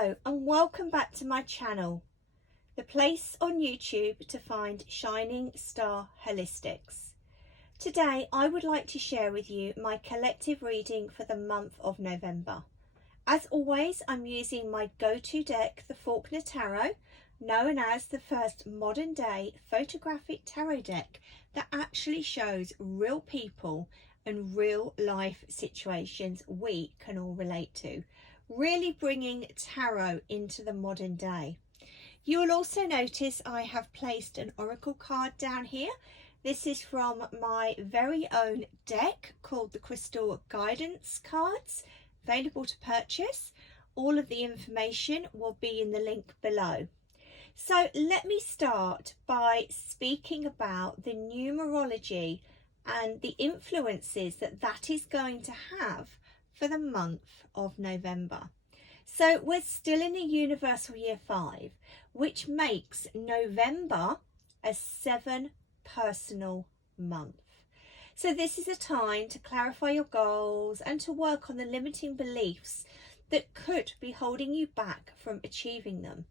Hello and welcome back to my channel, the place on YouTube to find Shining Star Holistics. Today I would like to share with you my collective reading for the month of November. As always, I'm using my go-to deck, the Faulkner Tarot, known as the first modern day photographic tarot deck that actually shows real people and real life situations we can all relate to, really bringing tarot into the modern day. You will also notice I have placed an oracle card down here. This is from my very own deck called the Crystal Guidance Cards, available to purchase. All of the information will be in the link below. So let me start by speaking about the numerology and the influences that is going to have for the month of November. So we're still in a universal year 5, which makes November a 7 personal month. So this is a time to clarify your goals and to work on the limiting beliefs that could be holding you back from achieving them.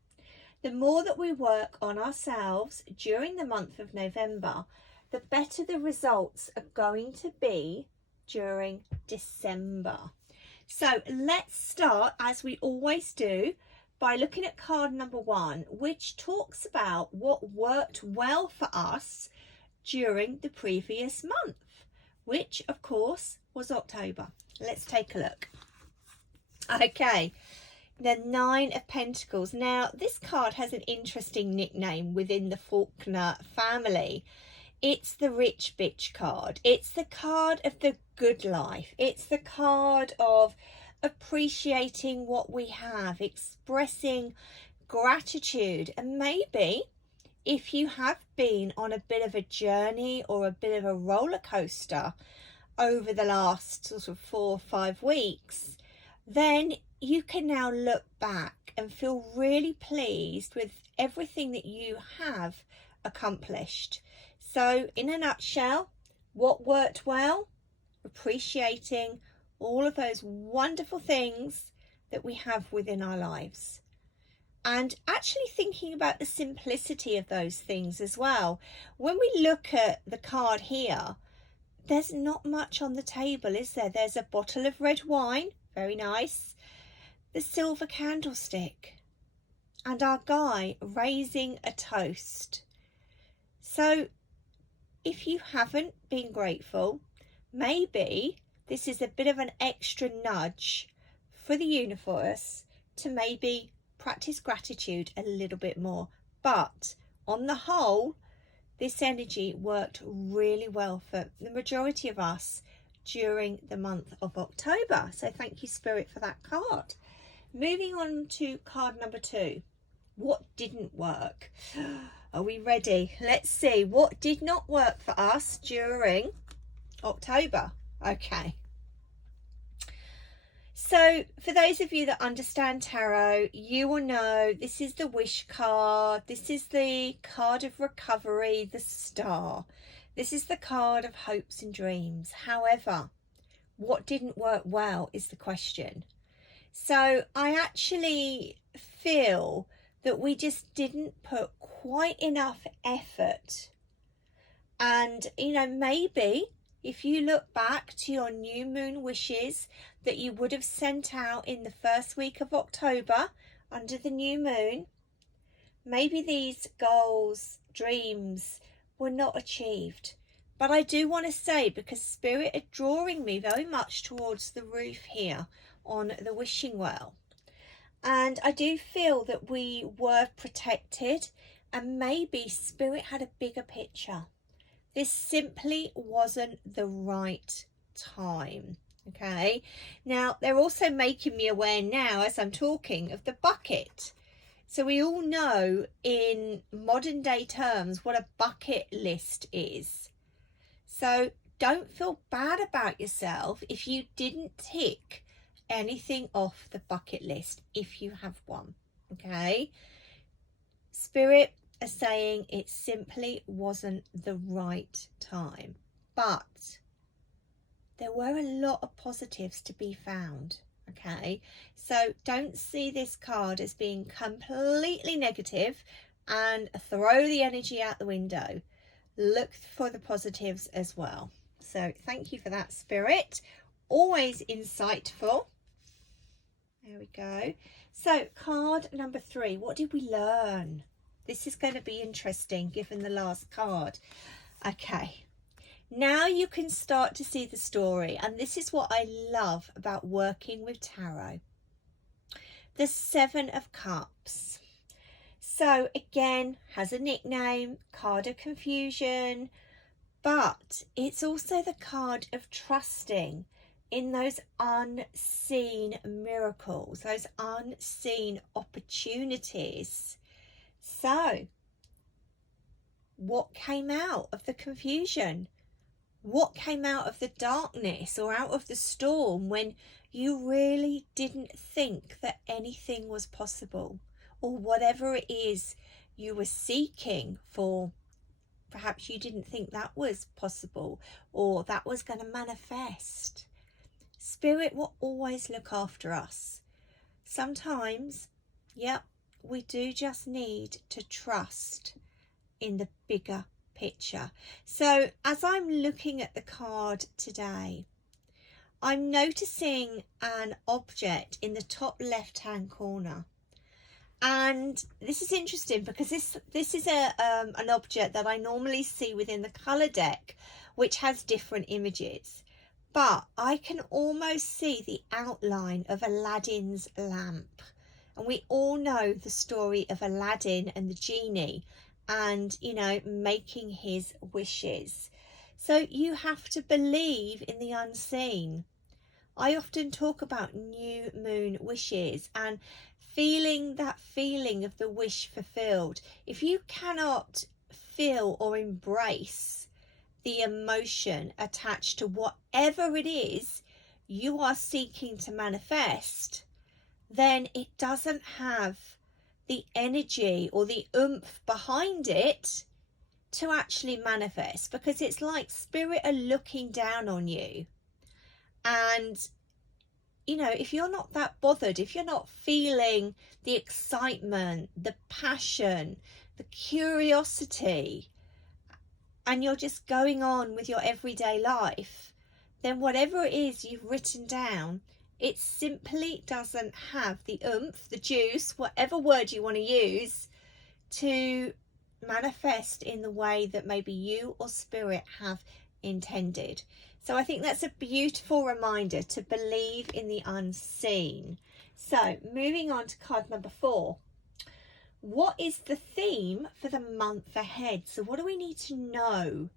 The more that we work on ourselves during the month of November, the better the results are going to be during December. So let's start, as we always do, by looking at card number 1, which talks about what worked well for us during the previous month, which of course was October. Let's take a look. Okay, the 9 of Pentacles. Now, this card has an interesting nickname within the Faulkner family. It's the rich bitch card. It's the card of the good life. It's the card of appreciating what we have, expressing gratitude. And maybe if you have been on a bit of a journey or a bit of a roller coaster over the last sort of 4 or 5 weeks, then you can now look back and feel really pleased with everything that you have accomplished. So in a nutshell, what worked well? Appreciating all of those wonderful things that we have within our lives. And actually thinking about the simplicity of those things as well. When we look at the card here, there's not much on the table, is there? There's a bottle of red wine, very nice. The silver candlestick. And our guy raising a toast. So if you haven't been grateful, maybe this is a bit of an extra nudge for the universe to maybe practice gratitude a little bit more. But on the whole, this energy worked really well for the majority of us during the month of October. So thank you, Spirit, for that card. Moving on to card number 2. What didn't work? Are we ready? Let's see what did not work for us during October. Okay. So for those of you that understand tarot, you will know this is the wish card. This is the card of recovery, the Starr. This is the card of hopes and dreams. However, what didn't work well is the question. So I actually feel that we just didn't put quite enough effort. And, you know, maybe if you look back to your new moon wishes that you would have sent out in the first week of October under the new moon, maybe these goals, dreams were not achieved. But I do want to say, because Spirit are drawing me very much towards the roof here on the wishing well. And I do feel that we were protected and maybe Spirit had a bigger picture. This simply wasn't the right time. Okay. Now, they're also making me aware now as I'm talking of the bucket. So we all know in modern day terms what a bucket list is. So don't feel bad about yourself if you didn't tick anything off the bucket list, if you have one. Okay. Spirit are saying it simply wasn't the right time, but there were a lot of positives to be found. Okay, so don't see this card as being completely negative and throw the energy out the window. Look for the positives as well. So thank you for that, Spirit. Always insightful. There we go. So card number 3, what did we learn? This is going to be interesting given the last card. Okay, now you can start to see the story, and this is what I love about working with tarot. The 7 of Cups. So again, has a nickname, card of confusion, but it's also the card of trusting in those unseen miracles, those unseen opportunities. So what came out of the confusion? What came out of the darkness or out of the storm when you really didn't think that anything was possible, or whatever it is you were seeking for? Perhaps you didn't think that was possible or that was going to manifest. Spirit will always look after us. Sometimes, yep, we do just need to trust in the bigger picture. So as I'm looking at the card today, I'm noticing an object in the top left hand corner. And this is interesting because this is an object that I normally see within the colour deck, which has different images. But I can almost see the outline of Aladdin's lamp. And we all know the story of Aladdin and the genie and, you know, making his wishes. So you have to believe in the unseen. I often talk about new moon wishes and feeling that feeling of the wish fulfilled. If you cannot feel or embrace the emotion attached to whatever it is you are seeking to manifest, then it doesn't have the energy or the oomph behind it to actually manifest, because it's like Spirit are looking down on you. And you know, if you're not that bothered, if you're not feeling the excitement, the passion, the curiosity, and you're just going on with your everyday life, then whatever it is you've written down, it simply doesn't have the oomph, the juice, whatever word you want to use, to manifest in the way that maybe you or Spirit have intended. So I think that's a beautiful reminder to believe in the unseen. So moving on to card number 4. What is the theme for the month ahead? So what do we need to know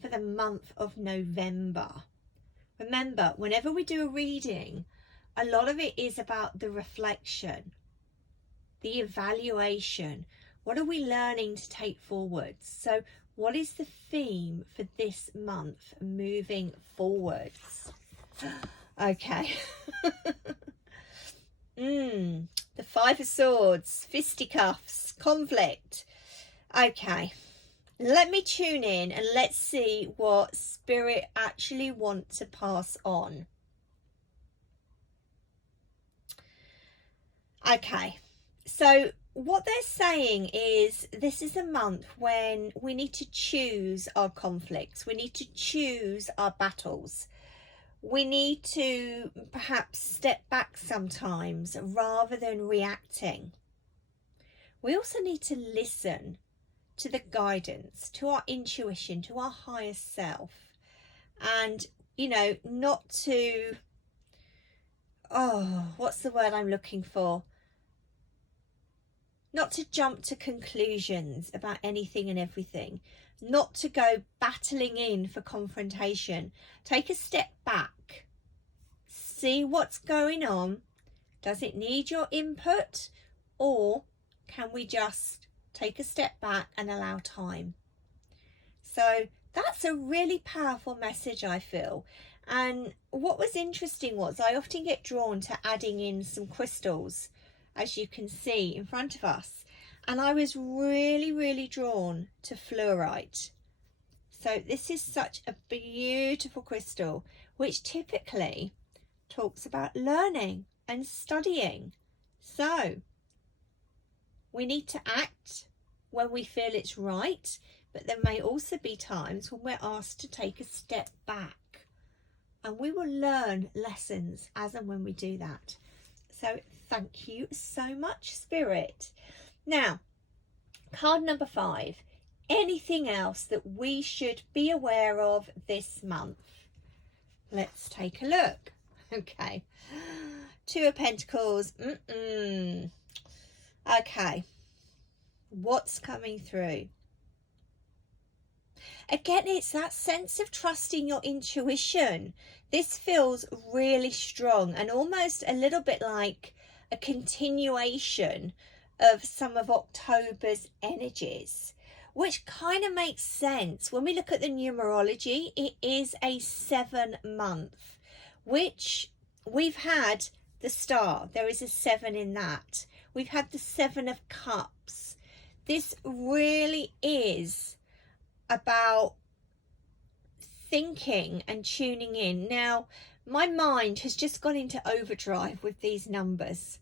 for the month of November? Remember, whenever we do a reading, a lot of it is about the reflection, the evaluation. What are we learning to take forwards? So what is the theme for this month moving forwards? Okay. The 5 of Swords, fisticuffs, conflict. Okay. Let me tune in and let's see what Spirit actually want to pass on. Okay. So what they're saying is this is a month when we need to choose our conflicts. We need to choose our battles. We need to perhaps step back sometimes rather than reacting. We also need to listen to the guidance, to our intuition, to our higher self. And, you know, not to, what's the word I'm looking for? Not to jump to conclusions about anything and everything. Not to go battling in for confrontation. Take a step back. See what's going on. Does it need your input? Or can we just take a step back and allow time? So that's a really powerful message, I feel. And what was interesting was I often get drawn to adding in some crystals, as you can see in front of us. And I was really drawn to Fluorite. So this is such a beautiful crystal, which typically talks about learning and studying. So we need to act when we feel it's right, but there may also be times when we're asked to take a step back, and we will learn lessons as and when we do that. So thank you so much, Spirit. Now, card number 5. Anything else that we should be aware of this month? Let's take a look. Okay. 2 of Pentacles. Okay. What's coming through? Again, it's that sense of trusting your intuition. This feels really strong and almost a little bit like a continuation of some of October's energies, which kind of makes sense. When we look at the numerology, it is a 7-month, which we've had the Starr. There is a 7 in that. We've had the 7 of Cups. This really is about thinking and tuning in. Now, my mind has just gone into overdrive with these numbers.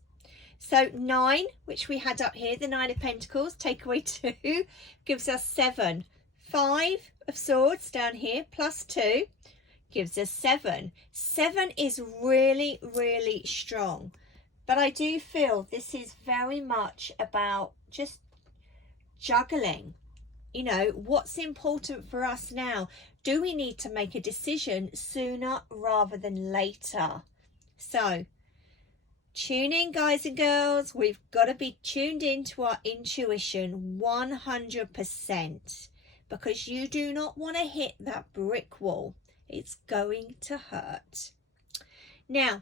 So 9, which we had up here, the 9 of Pentacles, take away 2, gives us 7. 5 of Swords down here, plus 2, gives us 7. 7 is really, really strong. But I do feel this is very much about just juggling. You know, what's important for us now? Do we need to make a decision sooner rather than later? So, tune in, guys and girls. We've got to be tuned into our intuition 100%, because you do not want to hit that brick wall. It's going to hurt. Now,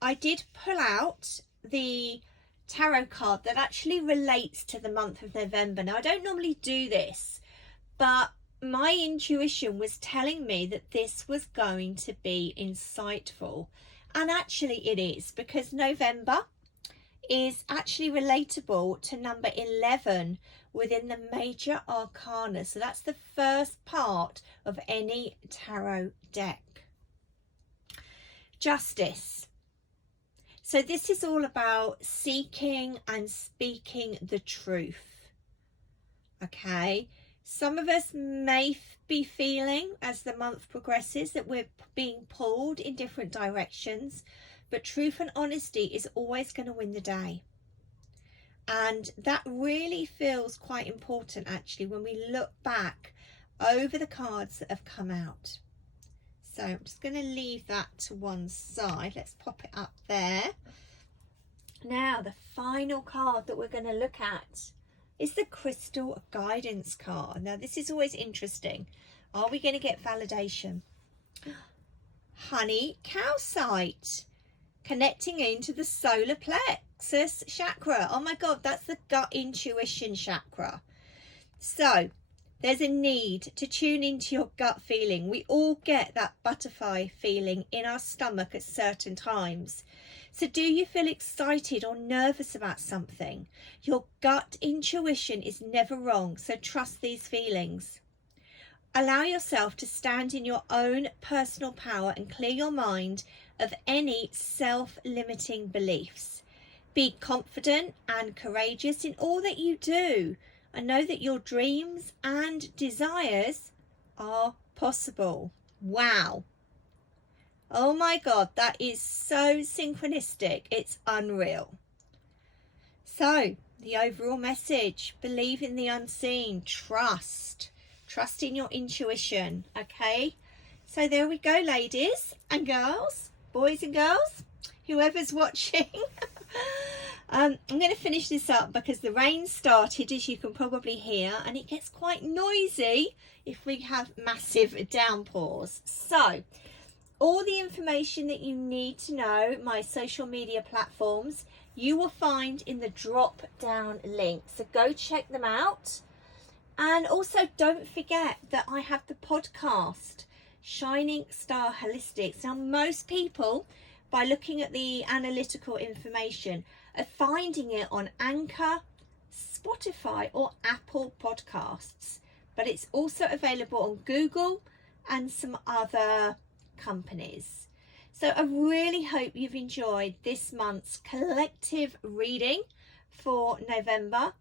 I did pull out the tarot card that actually relates to the month of November. Now, I don't normally do this, but my intuition was telling me that this was going to be insightful, and actually it is, because November is actually relatable to number 11 within the major arcana. So that's the first part of any tarot deck. Justice. So this is all about seeking and speaking the truth. Okay. Some of us may be feeling as the month progresses that we're being pulled in different directions, but truth and honesty is always going to win the day. And that really feels quite important, actually, when we look back over the cards that have come out. So I'm just going to leave that to one side. Let's pop it up there. Now, the final card that we're going to look at is the Crystal Guidance card. Now, this is always interesting. Are we going to get validation? Honey Calcite, connecting into the solar plexus chakra. Oh my God, that's the gut intuition chakra. So there's a need to tune into your gut feeling. We all get that butterfly feeling in our stomach at certain times. So do you feel excited or nervous about something? Your gut intuition is never wrong, so trust these feelings. Allow yourself to stand in your own personal power and clear your mind of any self-limiting beliefs. Be confident and courageous in all that you do, and know that your dreams and desires are possible. Wow. Oh my God, that is so synchronistic. It's unreal. So, the overall message: believe in the unseen, trust in your intuition. Okay, so there we go, ladies and girls, boys and girls, whoever's watching. I'm going to finish this up because the rain started, as you can probably hear, and it gets quite noisy if we have massive downpours. So all the information that you need to know, my social media platforms, you will find in the drop down link, so go check them out. And also don't forget that I have the podcast Shining Star Holistics. Now, most people, by looking at the analytical information, are finding it on Anchor, Spotify or Apple Podcasts, but it's also available on Google and some other companies. So So I really hope you've enjoyed this month's collective reading for November.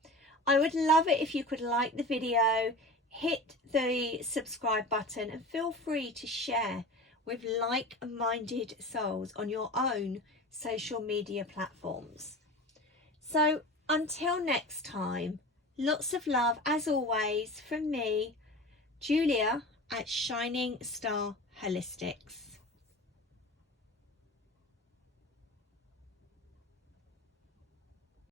I would love it if you could like the video, hit the subscribe button, and feel free to share with like-minded souls on your own social media platforms. So until next time, lots of love as always from me, Julia at Shining Starr Holistics.